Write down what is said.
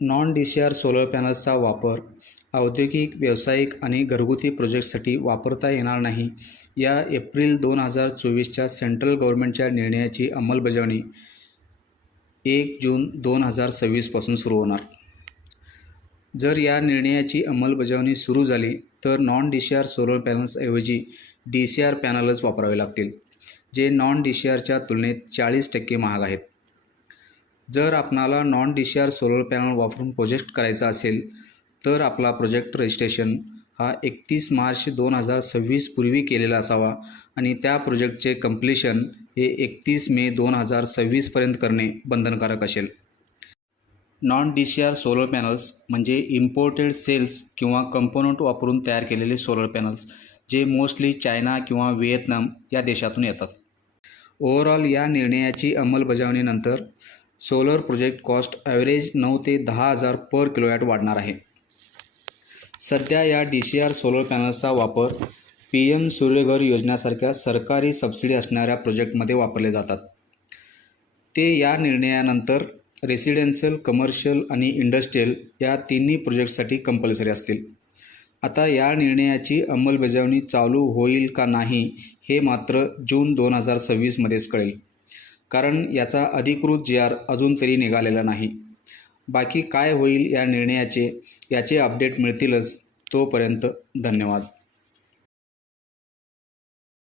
Non DCR solar पॅनल्सचा वापर औद्योगिक, व्यावसायिक आणि घरगुती प्रोजेक्टसाठी वापरता येणार नाही. या एप्रिल 2024च्या सेंट्रल गव्हर्नमेंटच्या निर्णयाची अंमलबजावणी 1 जून 2026 पासून सुरू होणार. जर या निर्णयाची अंमलबजावणी सुरू झाली तर नॉन DCR सोलर पॅनल्सऐवजी DCR पॅनलच वापरावे लागतील, जे नॉन DCRच्या तुलनेत 40% महाग आहेत. जर आपणाला नॉन DCR सोलर पॅनल वापरून प्रोजेक्ट करायचा असेल तर आपला प्रोजेक्ट रजिस्ट्रेशन हा 31 मार्च 2026 पूर्वी केलेला असावा आणि त्या प्रोजेक्टचे कंप्लीशन हे 31 मे 2026 पर्यंत करणे बंधनकारक असेल. नॉन DCR सोलर पॅनल्स म्हणजे इम्पोर्टेड सेल्स किंवा कंपोनंट वापरून तयार केलेले सोलर पॅनल्स, जे मोस्टली चायना किंवा व्हिएतनाम या देशातून येतात. ओव्हरऑल या निर्णयाची अंमलबजावणीनंतर सोलर प्रोजेक्ट कॉस्ट ॲव्हरेज 9 ते 10,000 पर किलोवॅट वाढणार आहे. सध्या या DCR सोलर पॅनल्सचा वापर PM सूर्यघर योजनेसारख्या सरकारी सबसिडी असणाऱ्या प्रोजेक्टमध्ये वापरले जातात. ते या निर्णयानंतर रेसिडेन्शियल, कमर्शियल आणि इंडस्ट्रियल या तिन्ही प्रोजेक्टसाठी कंपल्सरी असतील. आता या निर्णयाची अंमलबजावणी चालू होईल का नाही हे मात्र जून 2026मध्येच कळेल, कारण याचा अधिकृत GR अजून तरी निघालेला नाही. बाकी काय होईल या निर्णयाचे याचे अपडेट मिळतीलच. तोपर्यंत धन्यवाद.